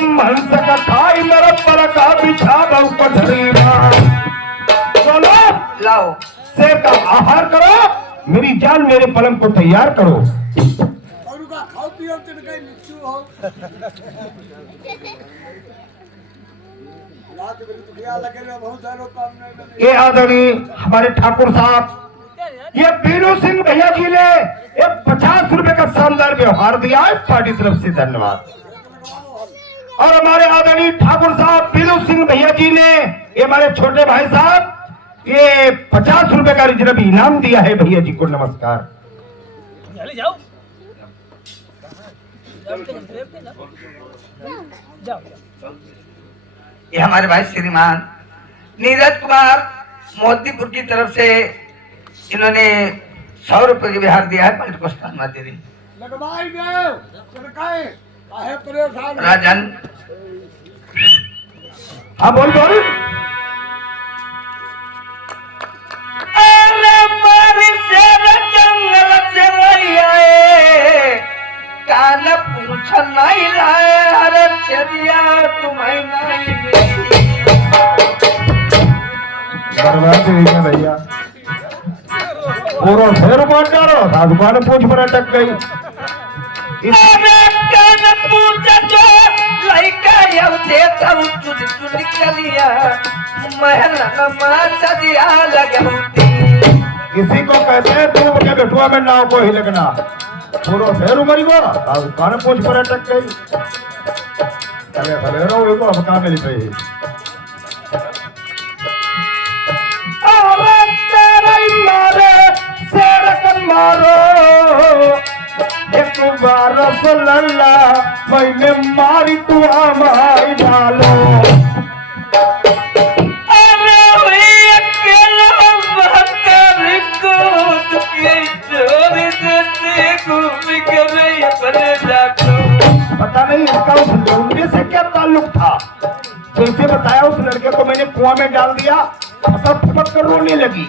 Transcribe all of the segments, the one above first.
तुम हंस का खाई मेरा पर का बिछा बहु पथरीवा। चलो लाओ शेर का आहार करो, मेरी जान मेरे पलंग को तैयार करो। और का खाओ पियो तिनके मृत्यु हो। रात में दुखिया लगे रे बहुत सारे काम नहीं लगे। ये आदरणीय हमारे ठाकुर साहब, ये पीलू सिंह भैया जी ने ये 50 रुपए का शानदार व्यवहार दिया है, पार्टी तरफ से धन्यवाद। और हमारे आदरणीय ठाकुर साहब पीलू सिंह भैया जी ने ये हमारे छोटे भाई साहब ये 50 रुपए का रिजर्व इनाम दिया है। भैया जी को नमस्कार। ये हमारे भाई श्रीमान नीरज कुमार मोतीपुर की तरफ से इन्होंने 100 रुपए का बिहार दिया है। पलट कोस्तान मातेरी लगवाई देव सरकाए काहे परेशान राजन। हाँ बोल बोल। जंगल से कान पूछ नहीं लाए हरे छबिया तुम्हें नहीं मिली। बर्बाद है भैया, पूरा फेर मार डालो, साधुकान पूछ पर अटक गई। कान पूछ जो लड़का यव देता हूँ चुन चुन कलिया महल माच दिया लगती। किसी को कहते हैं तुम के बेटुआ में नाव को ही लगना, पूरा फेर उमरी गोरा साधुकान पूछ पर अटक गई। अरे भले रहो वो अब कहाँ मिली गई। मारो एक बार लल्ला मैंने मारी तू हमारी डालो। पता नहीं इसका उस लौंडे से क्या ताल्लुक था, जैसे बताया उस लड़के को मैंने कुआं में डाल दिया, फटक कर रोने लगी।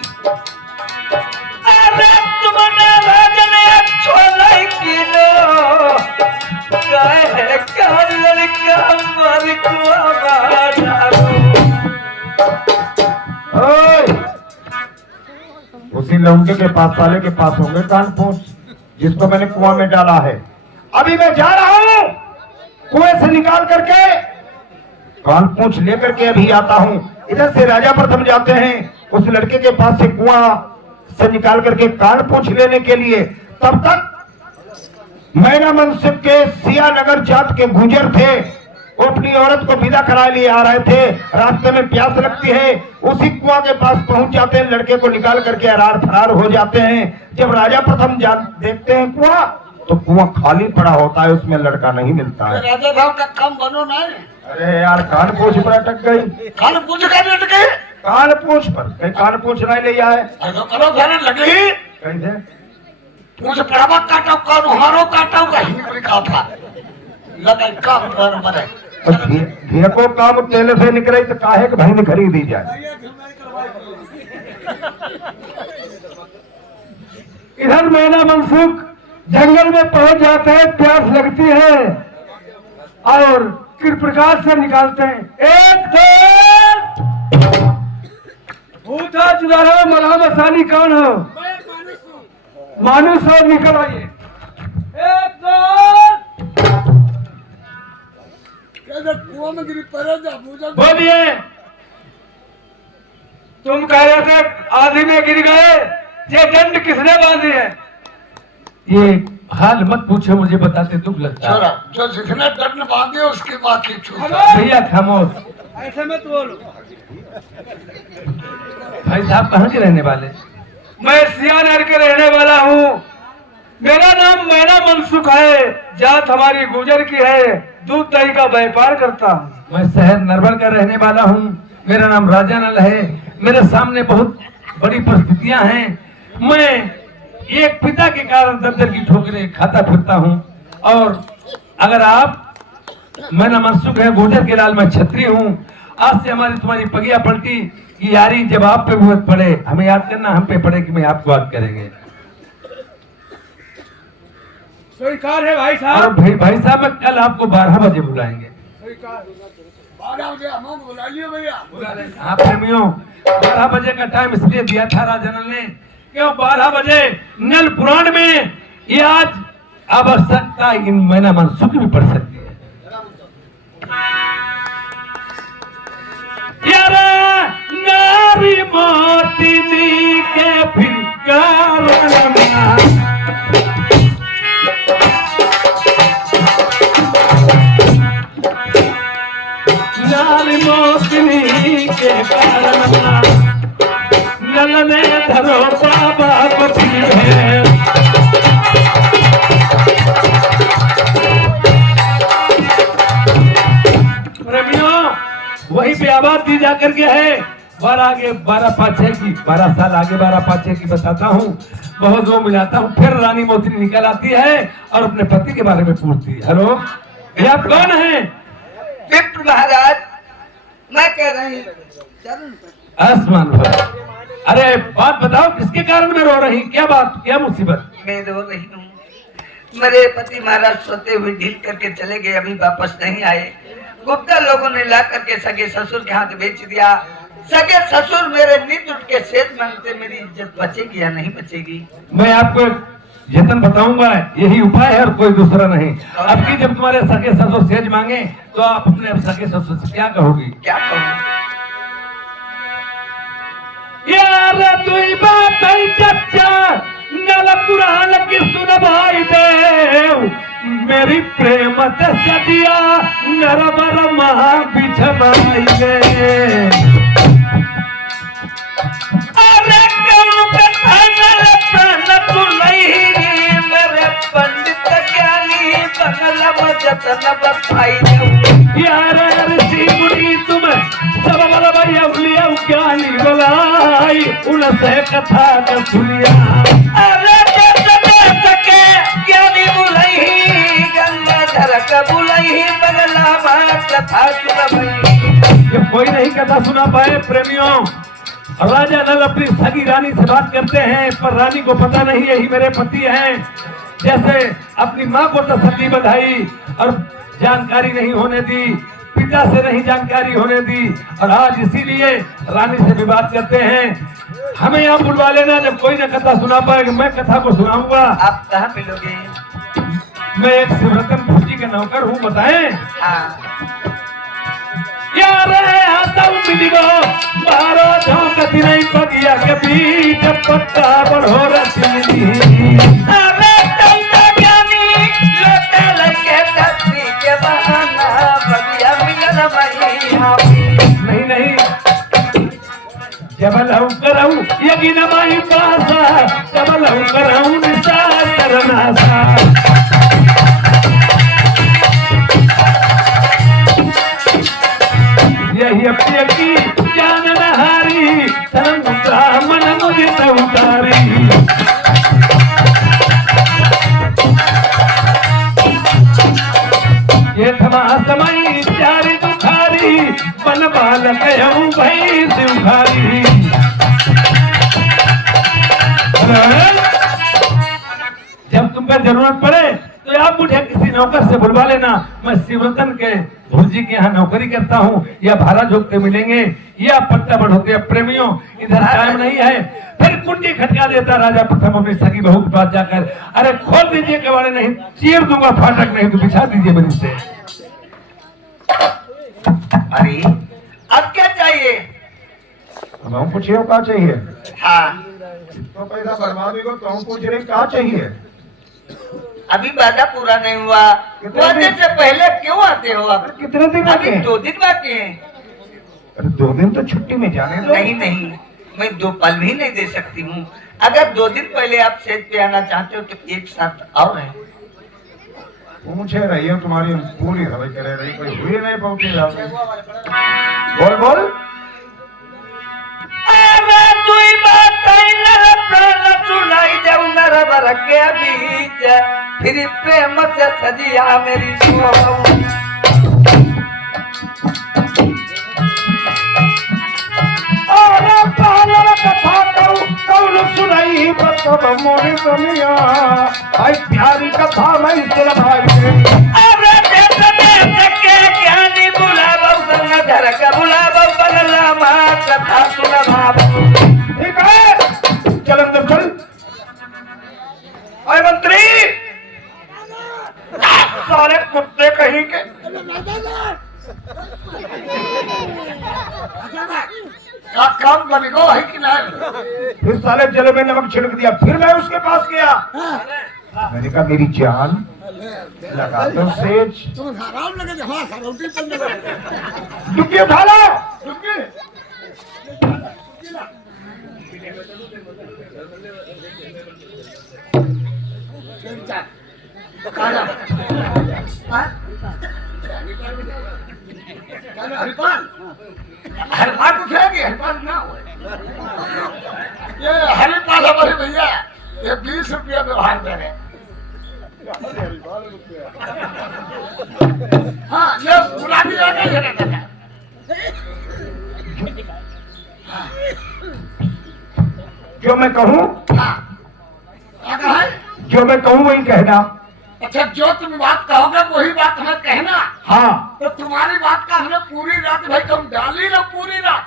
उसी लौंडे के पास साले के पास होंगे कान पूछ जिसको मैंने कुआं में डाला है। अभी मैं जा रहा हूँ, कुएं से निकाल करके कान पूछ लेकर के अभी आता हूँ। इधर से राजा प्रथम जाते हैं उस लड़के के पास से कुआं से निकाल करके कान पूछ लेने के लिए। तब तक मैना मनसुख के सिया नगर जात के गुजर थे, वो अपनी औरत को विदा करा लिए आ रहे थे। रास्ते में प्यास लगती है, उसी कुआं के पास पहुंच जाते हैं, लड़के को निकाल करके अरार फरार हो जाते हैं। जब राजा प्रथम देखते हैं कुआं तो कुआं खाली पड़ा होता है, उसमें लड़का नहीं मिलता है। राजा साहब का काम बनो नहीं। अरे यार कान पूछ पर अटक गई। कान पूछ का अटक गए, कान पूछ पर कहीं कान पूछ नहीं ले आए। करो घरे लगी कैसे पूछ पड़ावा काटा कान हारो काटा कहीं नहीं कहा था लगा काम पर मरे। घी को काम तेल से निकले तो काहे के भाई ने खरीदी जाए। इधर मैना मनसुख जंगल में पहुंच जाते हैं, प्यास लगती है और किस प्रकार से निकालते हैं। एक दो भूता जुदारो मलहम आसानी कौन हो? मानुस हो, निकल आइए। एक दो कुआं में गिरी पड़े जा बोलिए। तुम कह रहे थे आधी में गिर गए, ये दंड किसने बांधी है? ये हाल मत पूछो, मुझे बताते दुख लगता है। जो जिसने दंड बांधे उसकी माँ की छूट। भैया खामोश। ऐसे में बोलो। भाई साहब कहाँ के रहने वाले? मैं सियानगर के रहने वाला हूँ, मेरा नाम मैना मनसुख है, जात हमारी गुजर की है, दूध दही का व्यापार करता हूँ। मैं शहर नरवर का रहने वाला हूँ, मेरा नाम राजानल है। मेरे सामने बहुत बड़ी परिस्थितियां हैं। मैं एक पिता के कारण दर की ठोकरें खाता फिरता हूँ। और अगर आप मैना मनसुख है, गुजर के लाल, मैं छत्री हूँ। आज से हमारी तुम्हारी पगिया पलटी की यारी जब आप पे बहुत पड़े, हमें याद करना, हम पे पड़े कि मैं आपको याद करेंगे। स्वीकार है भाई और साहब। भाई साहब मैं कल आपको 12 बजे बुलाएंगे। 12 बजे हम बुला लियो भैया। हाँ प्रेमियों, 12 बजे का टाइम इसलिए दिया था राजनल ने, क्यों 12 बजे नल पुराण में ये आज आवश्यकता इन महीना मनसूख भी पड़ सकती है। यार नारी मोतिनी के फिर नारी मोतिनी के कारण नल ने धरो बाबा को है। वही पे आबाद दी जाकर के है। 12 साल आगे 12 की बताता हूँ। बहुत वो मिलाता हूँ, फिर रानी मोतिनी निकल आती है और अपने पति के बारे में पूछती है। हेलो, ये आप कौन है? विप्र महाराज, मैं कह रही हूँ आसमान भर। अरे बात बताओ, किसके कारण में रो रही? क्या बात, क्या मुसीबत? मैं रो रही हूँ, मेरे पति महाराज सोते हुए ढील करके चले गए, अभी वापस नहीं आए। गुप्ता लोगों ने ला करके सगे ससुर के हाथ बेच दिया। सगे ससुर मेरे नींद उठ के सेठ मांगते, मेरी इज्जत बचेगी या नहीं बचेगी? मैं आपको यतन बताऊंगा, यही उपाय है और कोई दूसरा नहीं। अब की जब तुम्हारे सगे ससुर सेज मांगे तो आप अपने सगे ससुर से क्या कहोगी? क्या कहूँ यार तुई बात है चच्चा, नल पुराण की सुन भाई देव, मेरी प्रेम सजिया नरबर महा बिछवाई गे। अरे क्यों नल प्राण तू नहीं, मेरे पंडित ज्ञानी बंगला में जतन बसाई दे। यार ऋषि मुनि तुम सब बल भैया भूलिया ज्ञानी बोलाई, उनसे कथा न सुनिया। अरे सके ज्ञानी बुलाई, गंगाधर का बुलाई, बंगला में कथा सुना। ये कोई नहीं कथा सुना पाए प्रेमियों। राजा नल अपनी सगी रानी से बात करते हैं, पर रानी को पता नहीं यही मेरे पति हैं। जैसे अपनी माँ को तो सती बधाई और जानकारी नहीं होने दी, पिता से नहीं जानकारी होने दी, और आज इसीलिए रानी से भी बात करते हैं। हमें यहाँ बुलवा लेना, जब कोई न कथा सुना पाएगा मैं कथा को सुनाऊंगा। आप कहाँ मिलोगे? मैं एक शिवरतन भुजी के नौकर हूँ, बताएं? हाँ। यार आता हूँ मिली गो, बारो झोंकती नहीं बगिया के बीच पत्ता बढ़ो रचनी। अरे तंता ज्ञानी लोटे लगे धरती के बहाना, बगिया मिलन नहीं नहीं, जबल हूँ कराऊँ यगी नमाई पासा, जबल हूँ कराऊँ निसार करनासा। यही अपनी की जान नहारी, धर्म ब्राह्मण मुझे उतारी। ये थमा समय चारी दुखारी, बन बालक हूँ भाई सिंहारी। जब तुम पर जरूरत पड़े तो आप मुझे किसी नौकर से बुलवा लेना। मैं शिवरतन के भुजी के यहाँ नौकरी करता हूँ, या भाड़ा जोगते मिलेंगे या पट्टा बढ़ोते। प्रेमियों इधर टाइम नहीं है। फिर कुंडी खटका देता राजा प्रथम अपनी सगी बहू के पास जाकर, अरे खोल दीजिए कबाड़े, नहीं चीर दूंगा फाटक, नहीं तो बिछा दीजिए मेरी से। अरे अब क्या चाहिए? हम पूछिए क्या चाहिए? हाँ, तो पैसा बर्बाद होगा तो हम पूछ रहे क्या चाहिए? अभी वादा पूरा नहीं हुआ, वादे से पहले क्यों आते हो आप? कितने दिन अभी बाकी हैं? 2 दिन बाकी हैं। अरे 2 दिन तो छुट्टी में जाने दो। नहीं नहीं, मैं 2 पल भी नहीं दे सकती हूँ। अगर 2 दिन पहले आप सेज पे आना चाहते हो तो एक साथ आओ। है पूछे रही हो, तुम्हारी पूरी खबर करे रही, कोई हुई नहीं पहुंची जाते। बोल बोल। के बीच फिर प्रेम से सजिया मेरी सुनाई मोरी दुनिया, भाई प्यारी कथा मैं भाई। अरे देश के ज्ञानी बुलावा बनला माँ कथा सुना। ठीक है, चल अंदर चल। अरे मंत्री, साले कुत्ते कहीं के, का काम बनेगा है कि नहीं? फिर साले जल में नमक छिड़क दिया। फिर मैं उसके पास गया, मैंने कहा मेरी जान लगा दो सेज, तुम आराम लगे जहाँ रोटी चलने लगे। डुबकी उठा लो। हरिपाल उठेगी, हरिपाल ना हो। ये हरिपाल हमारे भैया ये 20 रुपया व्यवहार दे रहे। हाँ ये गुलाबी आ गई है। जो मैं कहूँ, जो मैं कहूँ वही कहना। अच्छा जो तुम बात कहोगे वही बात हमें कहना। हाँ, तो तुम्हारी बात का हमने पूरी रात भाई तुम डाली ना पूरी रात।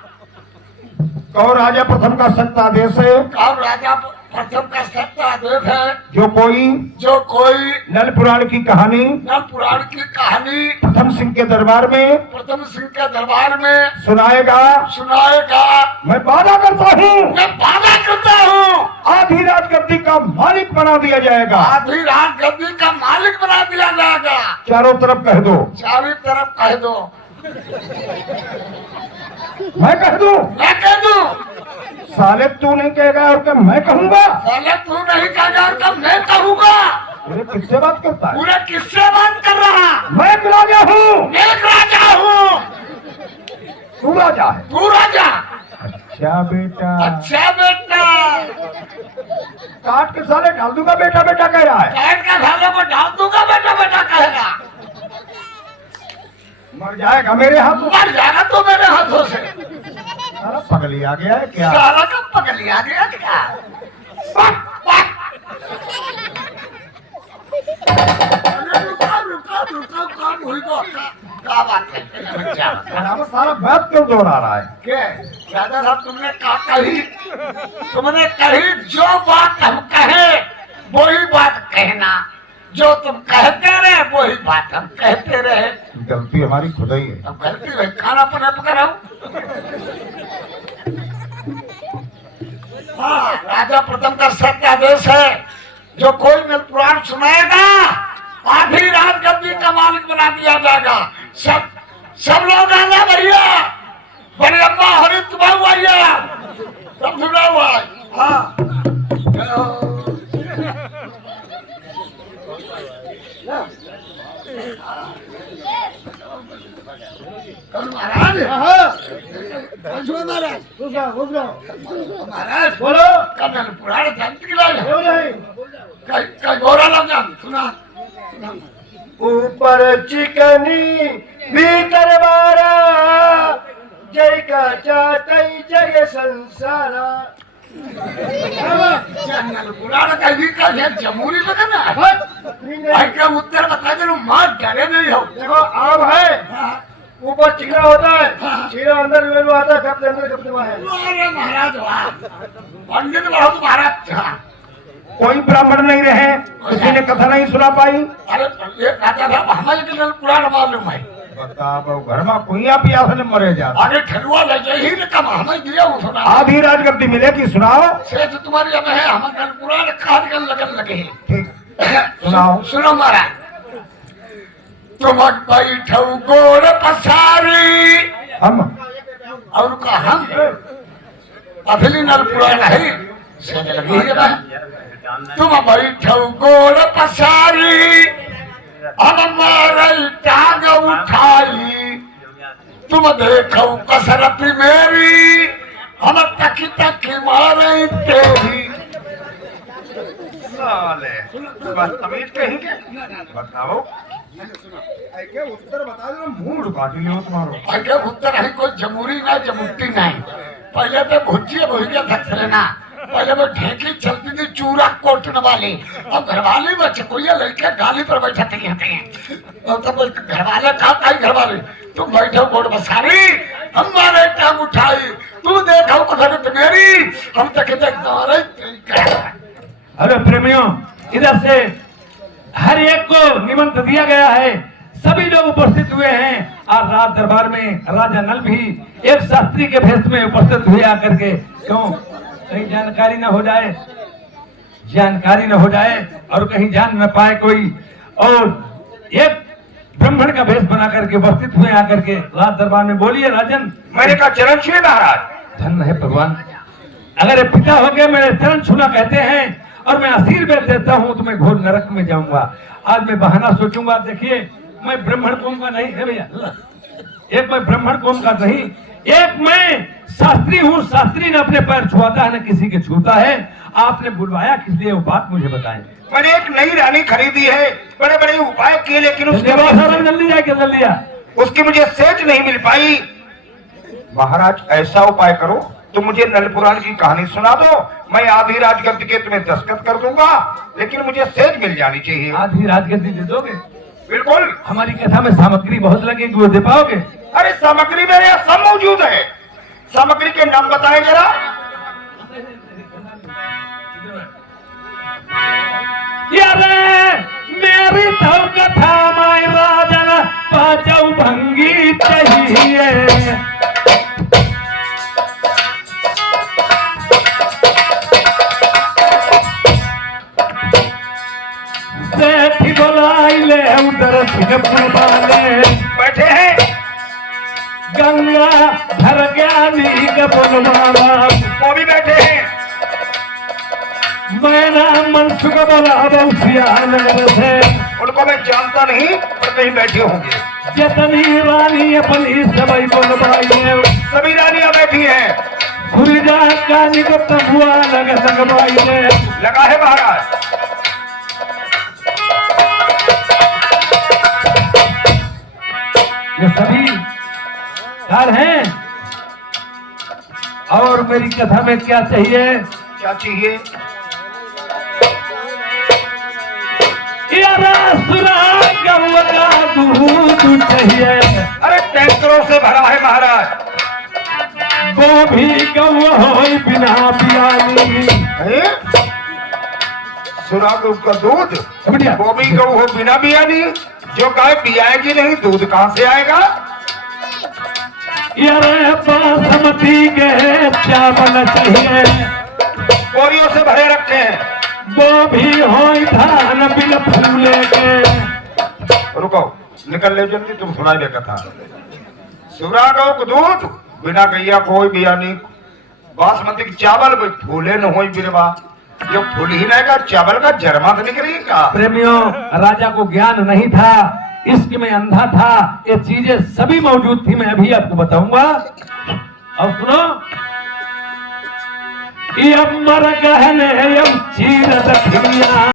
कौ राजा प्रथम का सत्ता आदेश है, और राजा प्रथम का सत्ता आदेश है। जो कोई नल पुराण की कहानी नल पुराण की कहानी प्रथम सिंह के दरबार में प्रथम सिंह के दरबार में सुनाएगा, मैं वादा करता हूँ, मैं वादा करता हूँ आधी रात गद्दी का मालिक बना दिया जाएगा। आधी रात गद्दी का मालिक बना दिया जाएगा। चारों तरफ कह दो, चारों तरफ कह दो। मैं कह दूं, मैं कह दूं, साले तू नहीं कहेगा और क्या मैं कहूँगा? पहले तू नहीं कहेगा और कब मैं कहूँगा। अरे किससे बात करता है? पूरे किससे बात कर रहा? मैं एक राजा हूँ। मैं एक राजा हूँ। तू राजा है? तू राजा। अच्छा बेटा, अच्छा बेटा। काट के साले डाल दूंगा बेटा बेटा कह रहा है। काट के साले को डाल दूंगा बेटा बेटा कहेगा। मर जाएगा मेरे हाथों। मर जाएगा तो मेरे हाथों से। साला पगली आ गया है क्या? साला का पगली आ गया क्या? रुका काम हुई तो क्या बात है? सारा बात क्यों दोहरा रहा है? क्या राजा साहब तुमने कही जो बात हम कहे वही बात कहना। जो तुम कहते रहे वही बात हम कहते रहे। गलती हमारी खुद ही है। अब गलती भाई खाना पने पकड़ाओ। हाँ राजा प्रथम का सत्य आदेश है, जो कोई नल पुराण सुनाएगा आधी रात गद्दी का मालिक बना दिया जाएगा। सब लोग आना भैया, बड़े अम्मा हरित बाबू आइया, सब सुना हुआ है। हाँ महाराज महाराज बोलो कल पुराने जंत की गोरा लग जा सुना। ऊपर चिकनी भीतर बारा, जय का चाटई जग संसारा। जंगल पुराना का भी का है जमूरी लगा ना। भाई का उत्तर बता दे मां डरे नहीं हो। देखो आम है, ऊपर चिकना होता है, चिकना अंदर में आता है, कब अंदर कब बाहर। अरे महाराज वाह, पंडित बहुत महाराज था। कोई ब्राह्मण नहीं रहे, किसी ने कथा नहीं सुना पाई। अरे ये राजा साहब हमारे के लिए पुराना मालूम है। बताओ घर में कुइया पिया से मरे जा। आगे ठलुआ ले जाए ही कम हमें दिया हूँ थोड़ा। आधी रात गद्दी मिलेगी, सुनाओ। सेठ तुम्हारी अब है, हम कल पुराना खाद कल लगन लगे हैं। ठीक सुनाओ। सुनो महाराज, तुम बैठो गोड़ पसारी हम और का हम अफली नल पुराना है सेठ लगी है। तुम बैठो गोड़ पसारी अब मारे टांग उठाई, तुम देखो कसरत मेरी हम तकी तकी मारे तेरी। साले बदतमीज कहेंगे। बताओ ऐके उत्तर बता दो, मूड काट लियो तुम्हारो। आगे उत्तर है कोई जमूरी ना जमुट्टी नहीं। पहले तो भुजिया भुजिया थक ना, पहले वो ढेकी चलती थी चूरा कोटने वाली। अब घरवाली में चकोरिया लड़के गाली पर बैठाते हैं। और तब घरवाले कहा घर वाले तुम बैठो गोड़ बसारी हमारे टांग उठाई, तू देखो कसरत मेरी, हम तक अरे अरे प्रेमियों, इधर से हर एक को निमंत्रण दिया गया है, सभी लोग उपस्थित हुए हैं। और राज दरबार में राजा नल भी एक शास्त्री के भेष में उपस्थित हुए आकर के। क्यों? कहीं जानकारी न हो जाए, जानकारी न हो जाए और कहीं जान न पाए कोई। और एक ब्राह्मण का भेष बना करके उपस्थित हुए आकर के राज दरबार में। बोलिए राजन। मैंने कहा चरण छुए महाराज। धन्य है भगवान, अगर ये पिता हो गए मेरे चरण छूना कहते हैं और मैं आशीर्वाद देता हूं तो मैं घोर नरक में जाऊंगा। आज मैं बहाना सोचूंगा। देखिए, मैं ब्राह्मण कौम का नहीं है भैया, एक मैं ब्राह्मण कौम का नहीं, एक मैं शास्त्री हूँ। शास्त्री ने अपने पैर छुआता है, न किसी के छूता है। आपने बुलवाया किस लिए, वो बात मुझे बताएं। मैंने एक नई रानी खरीदी है, बड़े बड़े उपाय किए, लेकिन जल्दी जाके जल्दी आ। उसकी मुझे सेज नहीं मिल पाई। महाराज ऐसा उपाय करो, तुम मुझे नल पुराण की कहानी सुना दो, मैं आधी राजगद्दी के तुम्हें दस्तखत कर दूंगा, लेकिन मुझे सेज मिल जानी चाहिए। आधी राजगद्दी दे दोगे? बिल्कुल। हमारी कथा में सामग्री बहुत लगेगी, वो दे पाओगे? अरे सामग्री मेरे यहाँ सब मौजूद है। सामग्री के नाम बताएं जरा। यारे मेरी तो कथा माय राजन पांचों भंगी चाहिए। सेठी बोलाई ले उधर सिंहपुर वाले बैठे हैं। गंगा धर ज्ञानी का बोलवाला वो भी बैठे हैं। मैना मनसुख बोला बौसिया नगर से। उनको मैं जानता नहीं, पर कहीं बैठे होंगे। जतनी रानी अपनी सबई बोलवाई है, सभी रानियां बैठी हैं। खुर्जा कानी को तबुआ लग लगवाई है। लगा है महाराज। ये सभी कार हैं। और मेरी कथा में क्या चाहिए? क्या चाहिए? गऊ का दूध चाहिए। अरे टैंकरों से भरा है महाराज। वो भी गऊ हो बिना पियानी। सुरा गऊ का दूध, बढ़िया। वो भी गऊ हो बिना बियानी। जो गाय पियाएगी नहीं, दूध कहाँ से आएगा? यारे बासमती के चावल चाहिए। बोरियों से भरे रखे हैं। वो भी हो धान बिन फूले के। रुको, निकल ले जल्दी, तुम सुनाई दे कथा। सुरा गऊ का दूध बिना गैया कोई बियानी। बासमती के चावल फूले न हो बिरवा। जो फूल ही नहीं का चावल का जरमा तो निकलेगा। प्रेमियों, राजा को ज्ञान नहीं था, इश्क में अंधा था। ये चीजें सभी मौजूद थी, मैं अभी आपको बताऊंगा। और सुनो, ये मर गहने चीर दखिया।